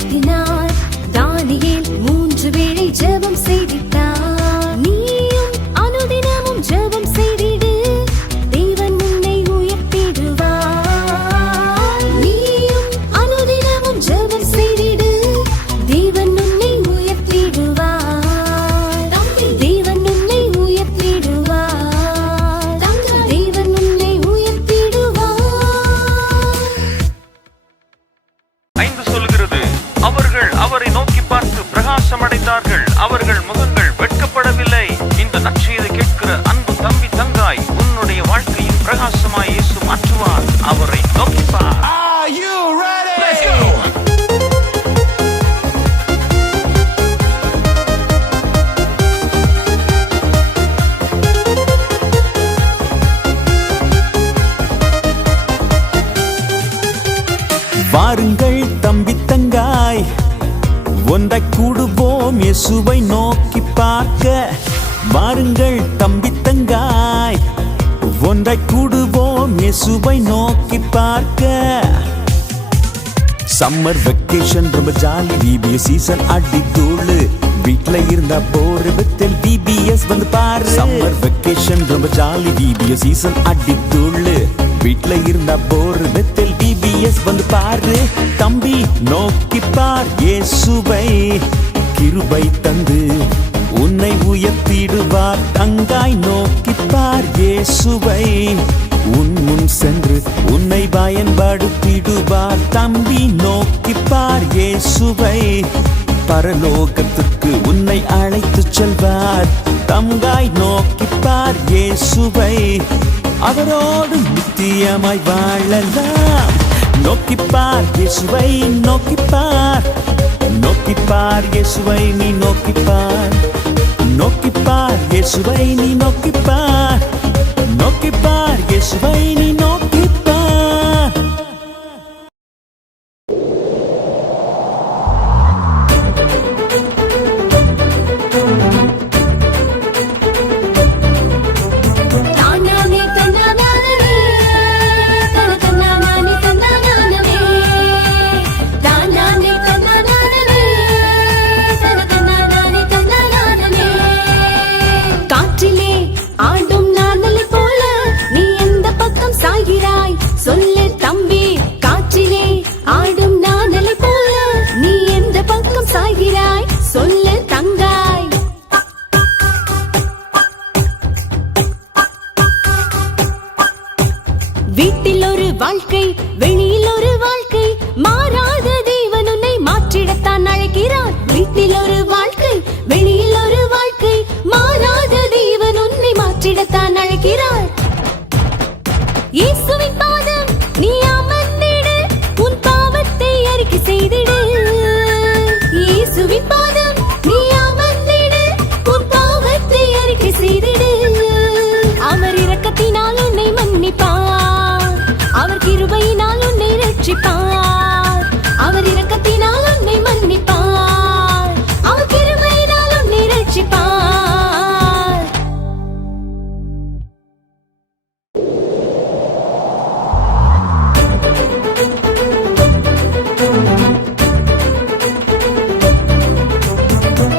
உயர்த்தினார். தானியேல் 3 வேளை ஜெபம் செய்திட்டார். நீயும் அனுதினமும் ஜெபம் செய்திடு, தேவன் உன்னை உயர்த்திடுவார். நீயும் அனுதினமும் ஜெபம் செய்திடு, தேவன் உன்னை உயர்த்திடுவார். தேவன் உன்னை உயர்த்திடுவார். தேவன் உன்னை உயர்த்திடுவார். 5 சொல்கிறது, அவர்கள் அவரை நோக்கி பார்த்து பிரகாசமடைந்தார்கள், அவர்கள் முகங்கள் வெட்கப்படவில்லை. இந்த நற்செய்தியை கேட்கிற அன்பு தம்பி தங்காய், உன்னுடைய வாழ்க்கையின் பிரகாசமாய் இயேசு மாற்றுவார். அவரை நோக்கி பார். வாருங்கள் தம்பி தங்காய், ஒன்றை கூடுவோம் இயேசுவை நோக்கி பார்க்க. வாருங்கள் தம்பி தங்காய், ஒன்றை கூடுவோம் இயேசுவை நோக்கி பார்க்க. சம்மர் வெக்கேஷன் ரொம்ப ஜாலி, டிபிஎஸ் சீசன் அடி தூளு. வீட்ல இருந்தா போர் வித்தில் டிபிஎஸ் வந்து பாரு. சம்மர் வெக்கேஷன் ரொம்ப ஜாலி, டிபிஎஸ் சீசன் அடி தூளு. வீட்ல இருந்தா போர் வித்தில் டிபிஎஸ் வந்து பாரு. தம்பி நோக்கி பார் இயேசுவை, கிருபை தந்து உன்னை உயர்த்திடுவார். தங்காய் நோக்கி பார் இயேசுவை, உன் முன் சென்று உன்னை பயன்படுத்திடுவார். தம்பி நோக்கி பார் இயேசுவை, பரலோகத்திற்கு உன்னை அழைத்து செல்வார். தங்காய் நோக்கி பார் இயேசுவை, அவரோடு நித்தியமாய் வாழலாம். நோக்கி பார் இயேசுவை, நோக்கி பார். நோக்கி பார் இயேசுவை, நீ நோக்கி பார். நோக்கி பார் இயேசுவை, நீ நோக்கி பார். நோக்கி பார் இயேசுவை, நீ நோக்கி பார். தானானே தன்னானானே, தன்னானானே தன்னானானே. தானானே தன்னானானே, தன்னானானே தன்னானானே. காற்றிலே ஆடும் நாணலை போல நீ எந்த பக்கம் சாய்கிறாய் சொல்லு தம்பி. காற்றிலே ஆடும் நாணலை போல நீ எந்த பக்கம் சாய்கிறாய் சொல்லு தங்காய். வீட்டில் ஒரு வாழ்க்கை, வெளியில் ஒரு வாழ்க்கை, மாறாத தேவன் உன்னை மாற்றிடத்தான் அழைக்கிறார். வீட்டில் ஒரு வாழ்க்கை, வெளியில் ஒரு வாழ்க்கை, மாறாத தேவன் உன்னை மாற்றிடத்தான் அழைக்கிறார். இயேசுவின் பாதம் நீ அமர்ந்திடு, உன் பாவத்தை அறிக்கை செய்திடு. இயேசுவின் பாதம் நீ அமர்ந்திடு, உன் பாவத்தை அறிக்கை செய்திடு. அவர் இரக்கத்தினால் உன்னை மன்னிப்பார், அவர் கிருபையினால் உன்னை ரட்சிப்பார். அவர் இரக்கத்தினால் உன்னை மன்னிப்பார், அவர் கிருபையினால் உன்னை ரட்சிப்பார்.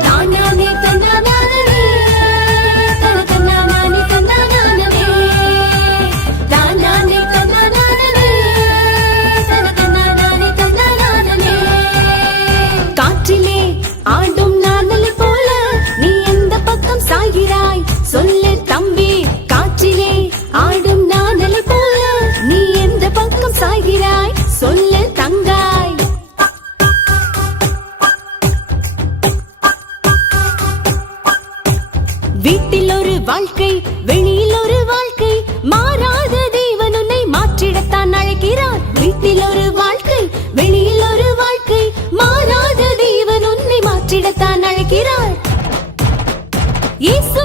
தானானே தன்னானானே, தன்னானானே தன்னானானே. தானானே தன்னானானே, தன்னானானே தன்னானானே. காற்றிலே ஆடும் நாணலை போல நீ எந்த பக்கம் சாய்கிறாய் சொல்லு தம்பி. காற்றிலே ஆடும் நாணலை போல நீ எந்த பக்கம் சாய்கிறாய் சொல்லு தங்காய். வீட்டில் ஒரு வாழ்க்கை, வெளியில் ஒரு வாழ்க்கை, மாறாத தேவன் உன்னை மாற்றிடத்தான் அழைக்கிறார். வீட்டில் ஒரு வாழ்க்கை, வெளியில் ஒரு வாழ்க்கை, மாறாத தேவன் உன்னை மாற்றிடத்தான் அழைக்கிறார். இயேசு